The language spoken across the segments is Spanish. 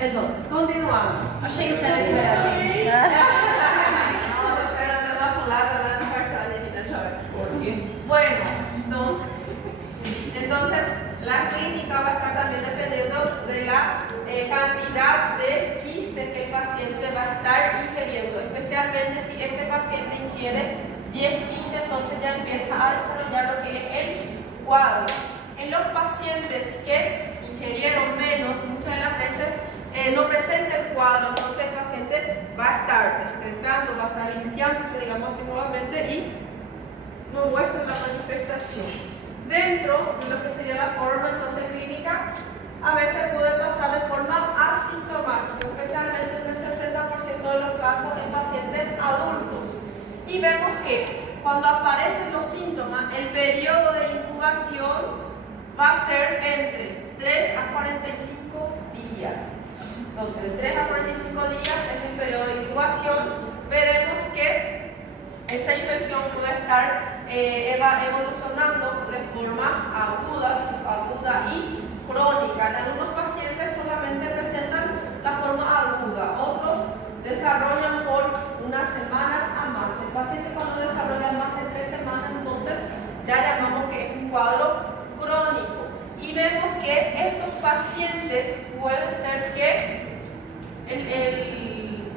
Entonces, continuamos. Achei que você era liberar a gente. Bueno, entonces la clínica va a estar también dependiendo de la cantidad de quistes que el paciente va a estar ingiriendo, especialmente si este paciente ingiere 10 quistes, entonces ya empieza a desarrollar lo que es el cuadro. En los pacientes que ingirieron menos, muchas de las veces no presenta el cuadro, entonces el paciente va a estar excretando, va a estar limpiándose, digamos así, nuevamente, y no muestra la manifestación. Dentro de lo que sería la forma entonces clínica, a veces puede pasar de forma asintomática, especialmente en el 60% de los casos en pacientes adultos. Y vemos que cuando aparecen los síntomas, el periodo de incubación va a ser entre 3 a 45 días. Entonces, de 3 a 45 días es el periodo de incubación. Veremos que esa infección puede estar evolucionando de forma aguda, subaguda y crónica. En algunos pacientes solamente presentan la forma aguda, otros desarrollan por unas semanas a más. El paciente cuando desarrolla más de 3 semanas, entonces ya llamamos que es un cuadro crónico. Y vemos que estos pacientes pueden ser que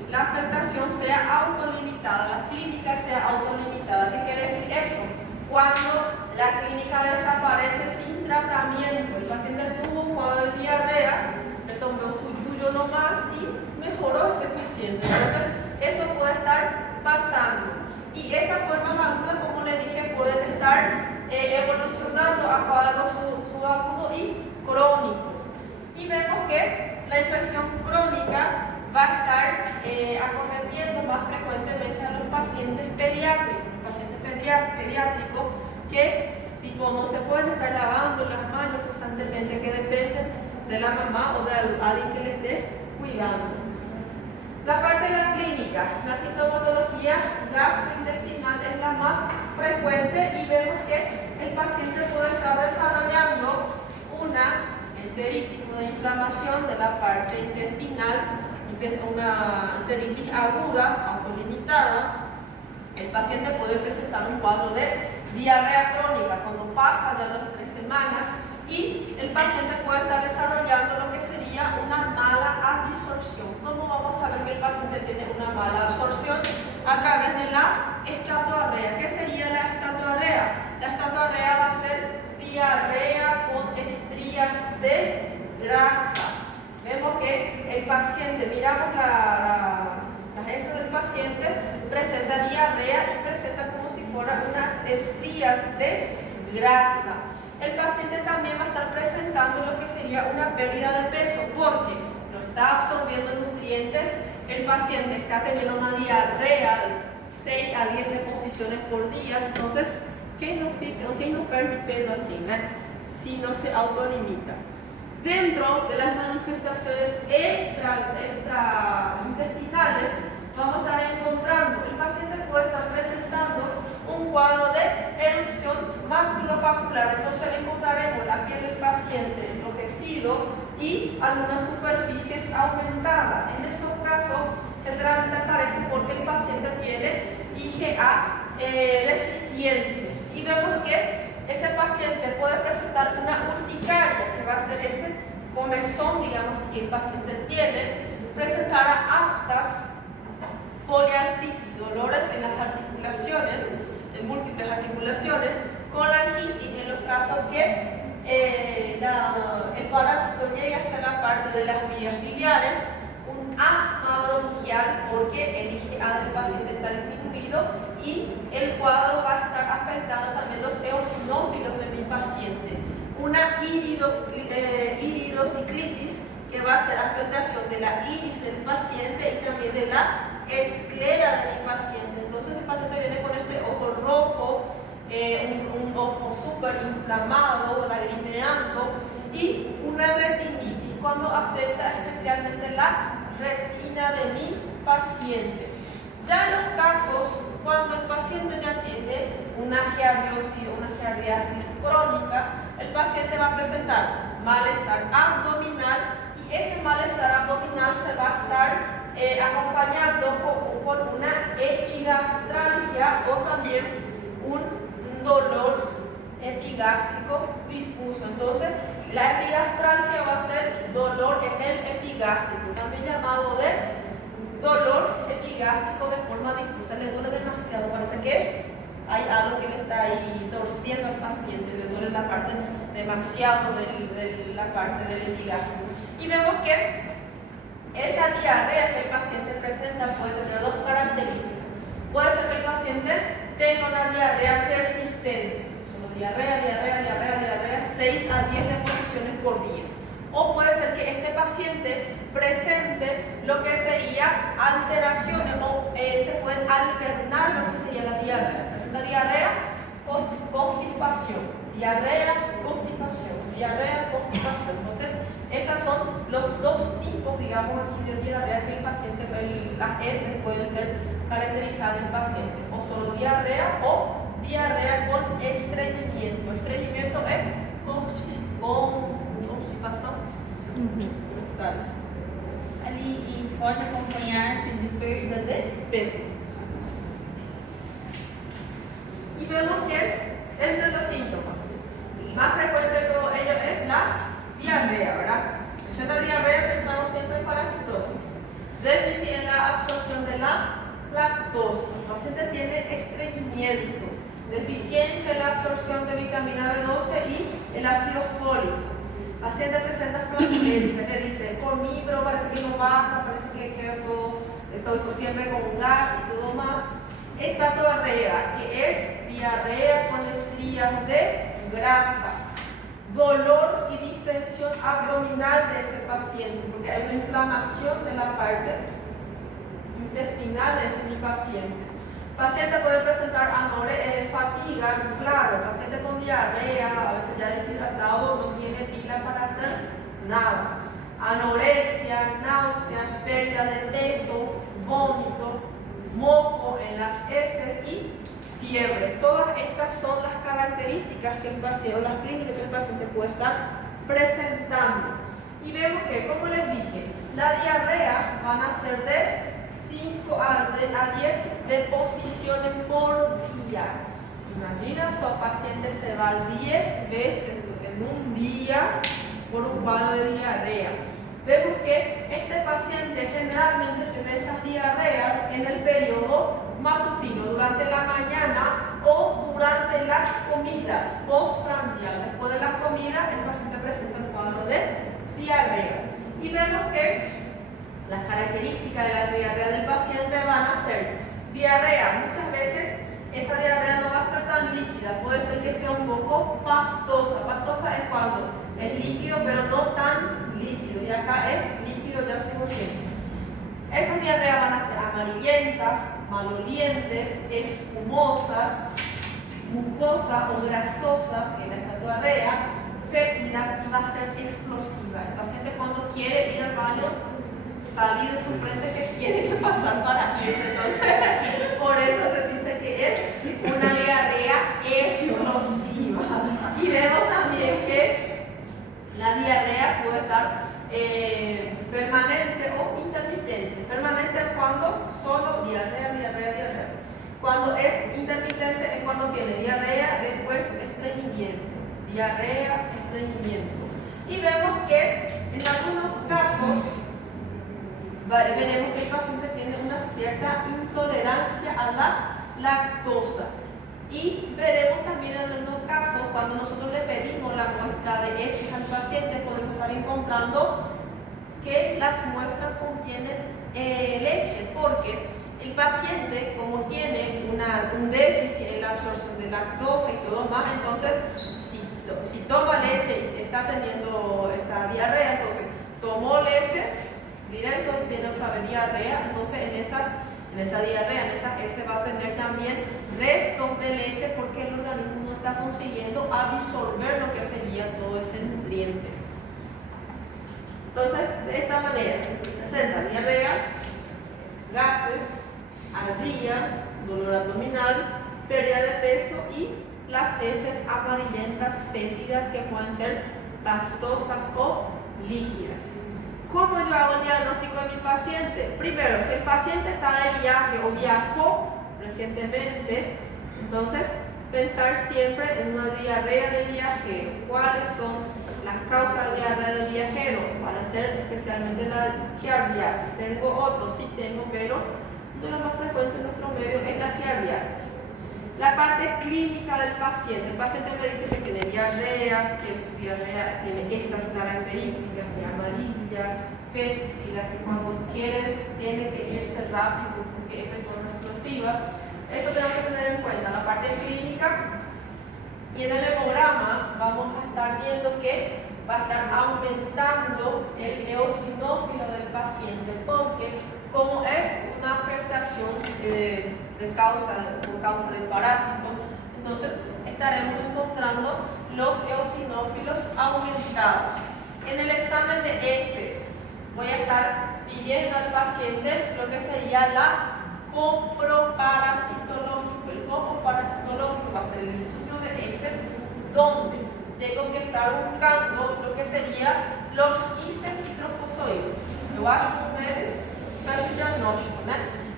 la afectación sea autolimitada, la clínica sea autolimitada. ¿Qué quiere decir eso? Cuando la clínica desaparece sin tratamiento, el paciente tuvo un cuadro de diarrea, le tomó su yuyo nomás y mejoró este paciente. Entonces, eso puede estar pasando. Y esas formas agudas, como le dije, pueden estar evolucionando a cuadros subagudos y crónicos. Y vemos que la infección crónica va a estar acometiendo más frecuentemente a los pacientes pediátricos que no se pueden estar lavando las manos constantemente, que dependen de la mamá o de alguien que les esté cuidando. La parte de la clínica, la sintomatología gastrointestinal es la más frecuente y vemos que el paciente puede estar desarrollando una enteritis, una inflamación de la parte intestinal, una enteritis aguda, autolimitada. El paciente puede presentar un cuadro de diarrea crónica cuando pasa ya las 3 semanas y el paciente puede estar desarrollando lo que sería una mala absorción. ¿Cómo vamos a saber que el paciente tiene una mala absorción? A través de la estatoarrea. ¿Qué sería la estatoarrea? La estatoarrea va a ser diarrea con estrías de grasa. Vemos que el paciente, miramos las heces del paciente, presenta diarrea y presenta como si fueran unas estrías de grasa. El paciente también va a estar presentando lo que sería una pérdida de peso porque no está absorbiendo nutrientes. El paciente está teniendo una diarrea de 6 a 10 reposiciones por día. Entonces, ¿qué no pierde peso así? Si no se autolimita. Dentro de las manifestaciones extraintestinales, vamos a estar encontrando, el paciente puede estar presentando un cuadro de erupción maculopapular. Entonces encontraremos la piel del paciente enrojecido y algunas superficies aumentadas. En esos casos, generalmente aparece porque el paciente tiene IgA deficiente. Y vemos que ese paciente puede presentar una urticaria, que va a ser ese comezón, digamos, que el paciente tiene, presentará aftas, poliartritis, dolores en las articulaciones, en múltiples articulaciones, colangitis en los casos que el parásito llegue hacia la parte de las vías biliares, un asma bronquial porque el IgA del paciente está disminuido y el cuadro va a estar afectando también los eosinófilos de mi paciente. Una iridociclitis que va a ser afectación de la iris del paciente y también de la esclera de mi paciente. Entonces el paciente viene con este ojo rojo, un ojo súper inflamado, lagrimeando y una retinitis cuando afecta especialmente la retina de mi paciente. Ya en los casos cuando el paciente ya tiene una giardiosis o una giardiasis crónica, el paciente va a presentar malestar abdominal y ese malestar abdominal se va a estar acompañando por una epigastralgia o también un dolor epigástrico difuso. Entonces, la epigastralgia va a ser dolor en el epigástrico, también llamado de dolor epigástrico de forma difusa. Le duele demasiado, parece que hay algo que le está ahí torciendo al paciente, le duele la parte demasiado de la parte del epigástrico. Y vemos que esa diarrea que el paciente presenta puede tener dos características. Puede ser que el paciente tenga una diarrea persistente, solo diarrea, 6 a 10 deposiciones por día. O puede ser que este paciente presente lo que sería alteraciones o se pueden alternar lo que sería la diarrea. Presenta diarrea con constipación, diarrea, constipación. Entonces, esos son los dos tipos, digamos así, de diarrea que el paciente, las S pueden ser caracterizadas en el paciente. O solo diarrea o diarrea con estreñimiento. Estreñimiento es constipação. Sabe? Ali, e pode acompanhar-se de perda de Peso. Y vemos que entre los síntomas, el más frecuente de todos ellos es la diarrea, ¿verdad? Esta diarrea pensamos siempre en parasitosis. Déficit en la absorción de la lactosa. El paciente tiene estreñimiento, deficiencia en la absorción de vitamina B12 y el ácido fólico. El paciente presenta flatulencia, que dice, comí, pero parece que no baja, parece que queda todo siempre con gas y todo más. Estatorrea, que es diarrea con estrías de grasa. Dolor y distensión abdominal de ese paciente, porque hay una inflamación de la parte intestinal de ese paciente. El paciente puede presentar fatiga, claro, el paciente con diarrea, a veces ya deshidratado, no tiene pila para hacer nada. Anorexia, náuseas, pérdida de peso, vómito, moco en las heces y fiebre. Todas estas son las características que el paciente, o las clínicas que el paciente puede estar presentando. Y vemos que, como les dije, la diarrea van a ser de 5 a 10 deposiciones por día. Imagina, su paciente se va 10 veces en un día por un cuadro de diarrea. Vemos que este paciente generalmente tiene esas diarreas en el periodo matutino, durante la mañana o durante las comidas postprandial. Después de las comidas, el paciente presenta el cuadro de diarrea. Y vemos que las características de la diarrea del paciente van a ser diarrea. Muchas veces esa diarrea no va a ser tan líquida, puede ser que sea un poco pastosa. Pastosa es cuando es líquido, pero no tan líquido. Y acá es líquido ya 100%. Esas diarreas van a ser amarillentas, malolientes, espumosas, mucosas o grasosas, en esta diarrea, fétidas, y va a ser explosiva. El paciente cuando quiere ir al baño, salir de su frente que tiene que pasar para eso. Entonces, por eso se dice que es una diarrea explosiva. Y vemos también que la diarrea puede estar permanente o intermitente. Permanente es cuando solo diarrea. Cuando es intermitente es cuando tiene diarrea, después estreñimiento. Diarrea, estreñimiento. Y vemos que en algunos casos veremos que el paciente tiene una cierta intolerancia a la lactosa. Y veremos también en algunos casos, cuando nosotros le pedimos la muestra de heces al paciente, podemos estar encontrando que las muestras contienen leche, porque el paciente, como tiene un déficit en la absorción de lactosa y todo más, entonces si toma leche y está teniendo esa diarrea, entonces tomó leche directo, tiene otra vez diarrea, entonces en esa diarrea, en esa heces va a tener también restos de leche porque el organismo no está consiguiendo absorber lo que sería todo ese nutriente. Entonces, de esta manera, presenta diarrea, gases, ardilla, dolor abdominal, pérdida de peso y las heces amarillentas fétidas que pueden ser pastosas o líquidas. ¿Cómo yo hago el diagnóstico de mi paciente? Primero, si el paciente está de viaje o viajó recientemente, entonces pensar siempre en una diarrea de viajero. ¿Cuáles son las causas de diarrea del viajero? Van a ser especialmente la giardiasis. Tengo otros, sí tengo, pero uno de los más frecuentes en nuestro medio es la giardiasis. La parte clínica del paciente. El paciente me dice que tiene diarrea, que su diarrea tiene estas características de amarilla, fétida, que cuando quiere tiene que irse rápido porque es de forma explosiva. Eso tenemos que tener en cuenta, la parte clínica. Y en el hemograma vamos a estar viendo que va a estar aumentando el eosinófilo del paciente, porque como es una afectación por causa del parásito, entonces estaremos encontrando los eosinófilos aumentados. En el examen de heces voy a estar pidiendo al paciente lo que sería la coproparasitológico. El coproparasitológico va a ser el estudio de heces, donde tengo que estar buscando lo que serían los quistes y trofozoides. Lo hacen ustedes,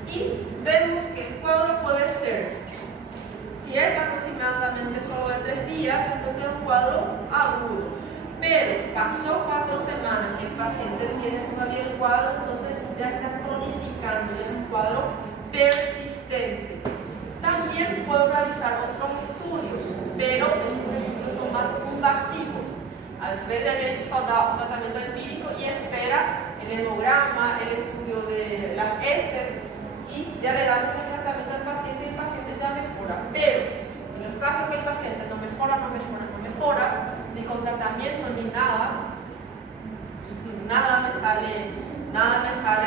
y vemos que el cuadro puede ser, si es aproximadamente solo de 3 días, entonces es un cuadro agudo. Pero pasó 4 semanas y el paciente tiene todavía el cuadro, entonces ya está cronificando, ya es un cuadro persistente. También puedo realizar otros estudios, pero estos estudios son más invasivos. A veces de haber hecho un tratamiento empírico y espera el hemograma, el estudio de las heces y ya le dan un tratamiento al paciente y el paciente ya mejora. Pero en los casos que el paciente no mejora, ni con tratamiento ni nada me sale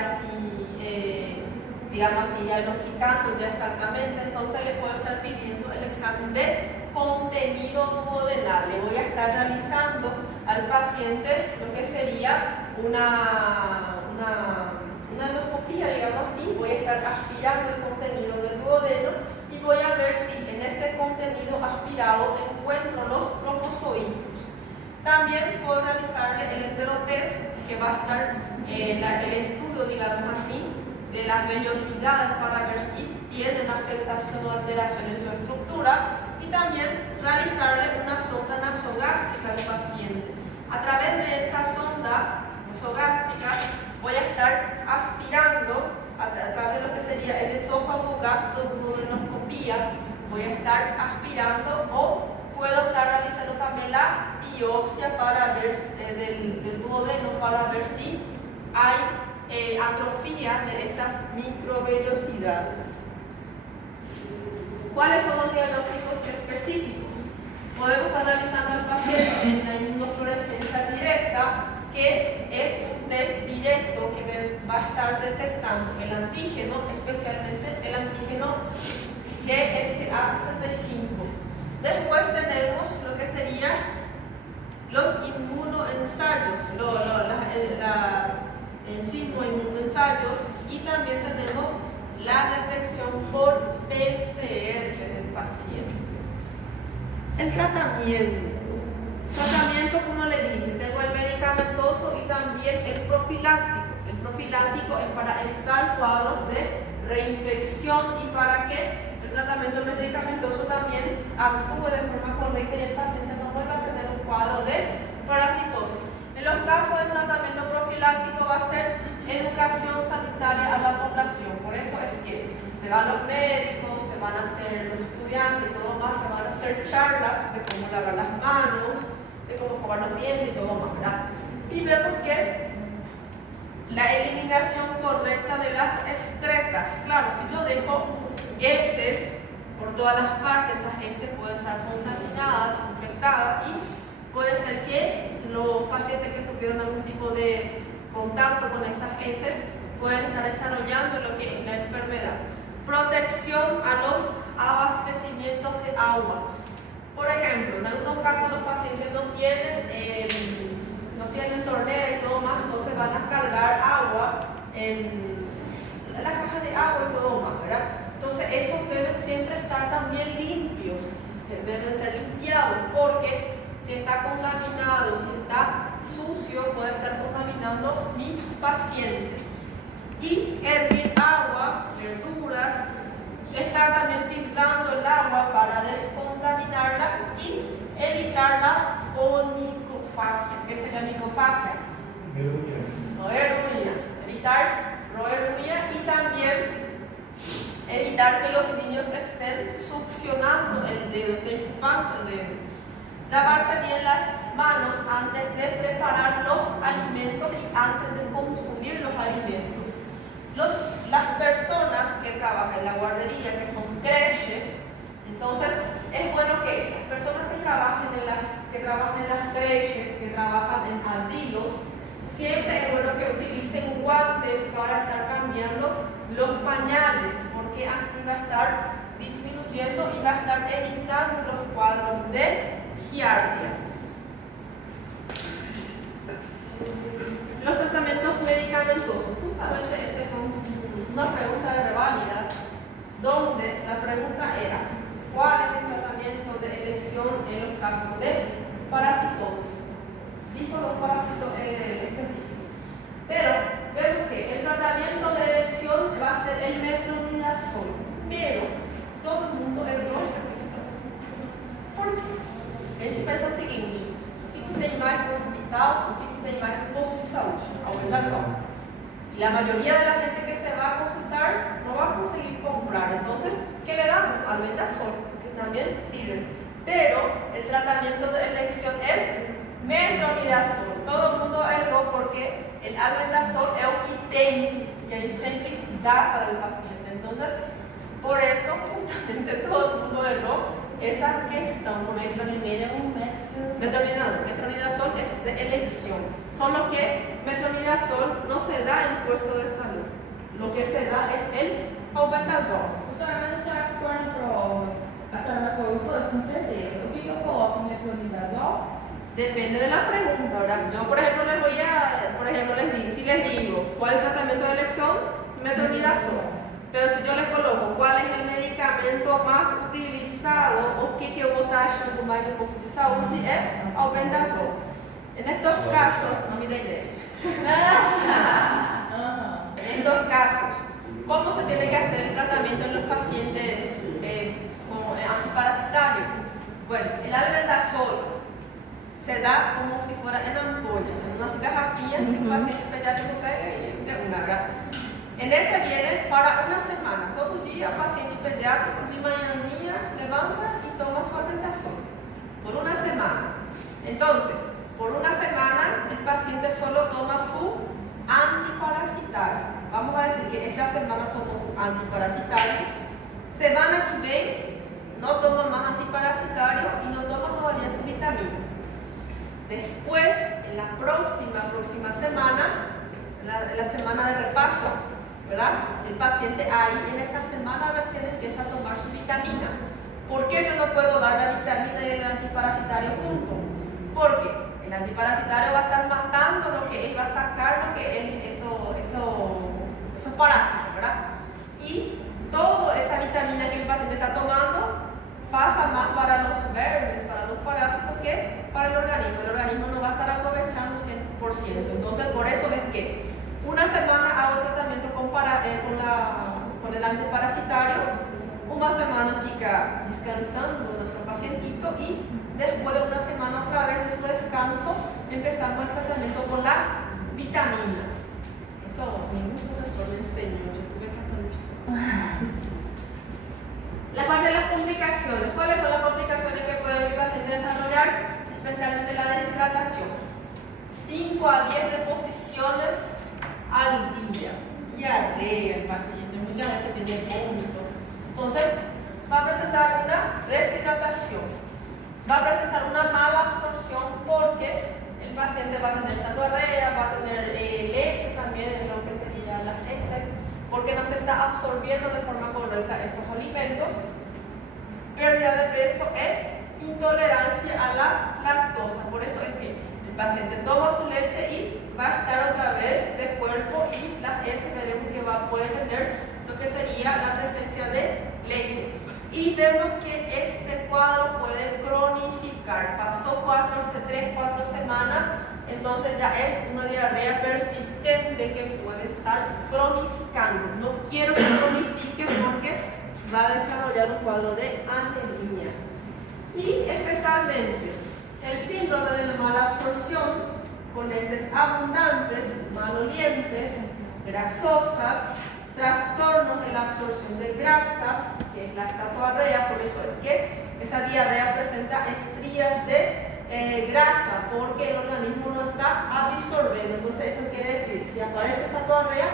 así, digamos así, diagnosticando ya exactamente, entonces le puedo estar pidiendo el examen de contenido duodenal. Le voy a estar realizando al paciente lo que sería una endoscopía, digamos así. Voy a estar aspirando el contenido del duodeno y voy a ver si en ese contenido aspirado encuentro los trofozoitos. También puedo realizarle el enterotest, que va a estar el estudio, digamos así, de las vellosidades para ver si tienen afectación o alteración en su estructura, y también realizarle una sonda nasogástrica al paciente. A través de esa sonda nasogástrica voy a estar aspirando a través de lo que sería el esófago gastroduodenoscopía, voy a estar aspirando o puedo estar realizando también la biopsia para ver del duodeno para ver si hay atrofia de esas microvellosidades. ¿Cuáles son los diagnósticos específicos? Podemos estar realizando al paciente en la inmunofluorescencia directa, que es un test directo que me va a estar detectando el antígeno, especialmente el antígeno GSA65. Después tenemos lo que serían los inmunoensayos, las inmunoensayos, y también tenemos la detección por PCR del paciente. El tratamiento, como le dije, tengo el medicamentoso y también el profiláctico. El profiláctico es para evitar cuadros de reinfección y para que el tratamiento medicamentoso también actúe de forma correcta y el paciente no vuelva a tener un cuadro de parasitosis. En los casos del tratamiento profiláctico va a ser educación sanitaria a la población. Por eso es que se van los médicos, se van a hacer los estudiantes y todo más, se van a hacer charlas de cómo lavar las manos, de cómo jugar los dientes y todo más, ¿verdad? Y vemos que la eliminación correcta de las excretas. Claro, si yo dejo heces por todas las partes, esas heces pueden estar contaminadas, infectadas, y puede ser que los pacientes que tuvieron algún tipo de contacto con esas heces pueden estar desarrollando lo que es la enfermedad. Protección a los abastecimientos de agua. Por ejemplo, en algunos casos los pacientes no tienen tornera y todo más, entonces van a cargar agua en la caja de agua y todo más, ¿verdad? Entonces esos deben siempre estar también limpios, deben ser limpiados, porque si está contaminado, si está sucio, puede estar contaminando mi hervir agua, verduras, estar también filtrando el agua para descontaminarla y evitar la onicofagia. ¿Qué sería onicofagia? Roer uña. Evitar roer uña y también evitar que los niños estén succionando el dedo, estén chupando el dedo. Lavarse bien las manos antes de preparar los alimentos y antes de consumir los alimentos. Las personas que trabajan en la guardería, que son creches, entonces es bueno que las personas que trabajan en las creches, que trabajan en asilos, siempre es bueno que utilicen guantes para estar cambiando los pañales, porque así va a estar disminuyendo y va a estar evitando los cuadros de giardia. Los tratamientos medicamentosos. Justamente esta es una pregunta de reválida, donde la pregunta era: ¿cuál es el tratamiento de elección en los casos de parasitosis? Dijo dos parásitos específicos. Pero vemos que el tratamiento de elección va a ser el metronidazol. Pero todo el mundo erró esta questão. Por quê? A gente pensa o seguinte: o que tem mais no hospital, o que tem mais no posto de saúde? Albendazol. Y la mayoría de la gente que se va a consultar no va a conseguir comprar. Entonces, ¿qué le damos? Albendazol, que también sirve. Pero el tratamiento de elección es metronidazol. Todo el mundo erró porque el albendazol es el que tem y ahí siempre da para el paciente. Entonces, por eso justamente todo el mundo erró esa questão. Porque metronidazol es de elección. Solo que metronidazol no se da en puesto de salud. Lo que se da es el albendazol. Doutora, mas a senhora pôr na prova, a senhora vai pôr os dois com certeza. O que eu coloco? Metronidazol? Depende de la pregunta, ¿verdad? Yo, por ejemplo, les digo, si les digo, ¿cuál es el tratamiento de elección? Metronidazol. Pero si yo les coloco, ¿cuál es el medicamento más utilizado o que eu vou estar achando mais no posto de saúde? É albendazol. En estos casos, no me da idea. En estos casos, ¿cómo se tiene que hacer el tratamiento en los pacientes antiparasitarios? Bueno, el albendazol se da como si fuera en ampolla, en unas garrafinhas que el paciente pediátrico pega y de una, ¿verdad? En ese viene para una semana. Todo día el paciente pediátrico de manhãzinha levanta y toma su albendazol. Por una semana. Entonces, por una semana el paciente solo toma su antiparasitario. Vamos a decir que esta semana tomó su antiparasitario. Semana que viene no toma más antiparasitario y no toma todavía su vitamina. Después, en la próxima semana, la semana de repaso, ¿verdad? El paciente ahí en esta semana recién empieza a tomar su vitamina. ¿Por qué yo no puedo dar la vitamina y el antiparasitario juntos? Porque el antiparasitario va a estar matando lo que él va a sacar, lo que es esos parásitos, ¿verdad? Y toda esa vitamina que el paciente está tomando pasa más para los vermes, para los parásitos, que para el organismo. El organismo no va a estar aprovechando 100%. Entonces, por eso es que una semana hago tratamiento con el antiparasitario, una semana fica descansando nuestro pacientito y después de una semana otra vez de su descanso empezamos el tratamiento con las vitaminas. Eso ningún profesor me enseñó, yo estuve tratando eso. La parte de las complicaciones. ¿Cuáles son las complicaciones que puede el paciente desarrollar? Especialmente la deshidratación. 5 a 10 deposiciones al día. Diarrea el paciente, muchas veces tiene vómito. Entonces, va a presentar una deshidratación. Va a presentar una mala absorción porque el paciente va a tener diarrea, va a tener leche también, es lo que sería la heces, porque no se está absorbiendo de forma correcta estos alimentos. Pérdida de peso e intolerancia a la lactosa. Por eso es que el paciente toma su leche y va a estar otra vez de cuerpo y las heces veremos que puede tener lo que sería la presencia de leche. Y vemos que este cuadro puede cronificar. Pasó 3-4 semanas, entonces ya es una diarrea persistente. resistente que puede estar cronificando. No quiero que cronifique porque va a desarrollar un cuadro de anemia. Y especialmente el síndrome de la mala absorción, con heces abundantes, malolientes, grasosas, trastornos de la absorción de grasa, que es la estatoarrea, por eso es que esa diarrea presenta estrías de grasa, porque el organismo no está absorbiendo. Entonces eso quiere decir, si aparece esa estatoarrea,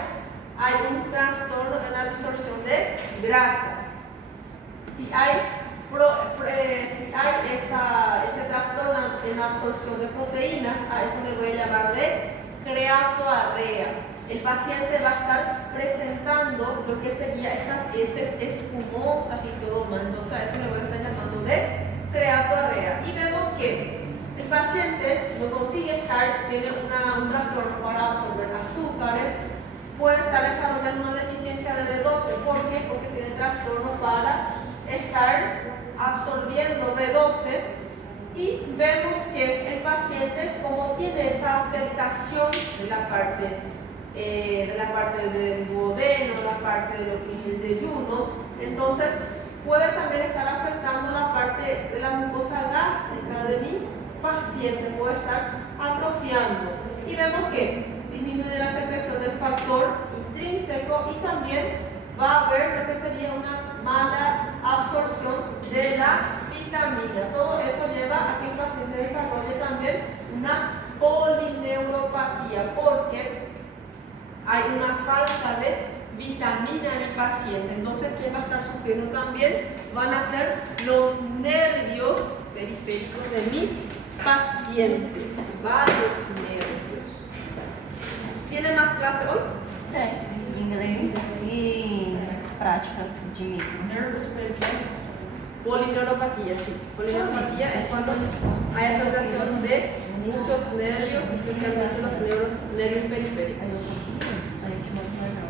hay un trastorno en la absorción de grasas. Si hay ese trastorno en la absorción de proteínas, a eso le voy a llamar de creatoarrea. El paciente va a estar presentando lo que sería esas heces espumosas y todo más. Entonces a eso le voy a estar llamando de creatoarrea. Y vemos que el paciente no consigue estar, tiene un trastorno para absorber azúcares, puede estar desarrollando una deficiencia de B12. ¿Por qué? Porque tiene trastorno para estar absorbiendo B12. Y vemos que el paciente, como tiene esa afectación de la parte del duodeno, la parte de lo que es el yeyuno, entonces puede también estar afectando la parte de la mucosa gástrica de mi paciente, puede estar atrofiando. Y vemos que disminuye la secreción del factor intrínseco y también va a haber lo que sería una mala absorción de la vitamina. Todo eso lleva a que el paciente desarrolle también una polineuropatía, porque hay una falta de vitamina en el paciente. Entonces, ¿quién va a estar sufriendo también? Van a ser los nervios periféricos de mi paciente. Varios nervios. ¿Tiene más clase hoy? Sí, inglês e prática de micro. Nervios periféricos. Polineuropatía, sí. Polineuropatía es cuando hay afectación de muchos nervios, especialmente los nervios periféricos. A gente muito legal.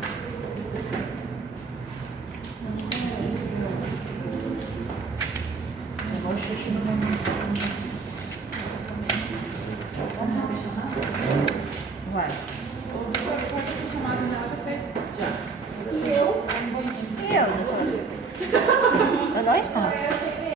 Igual o xixi no momento. Vai.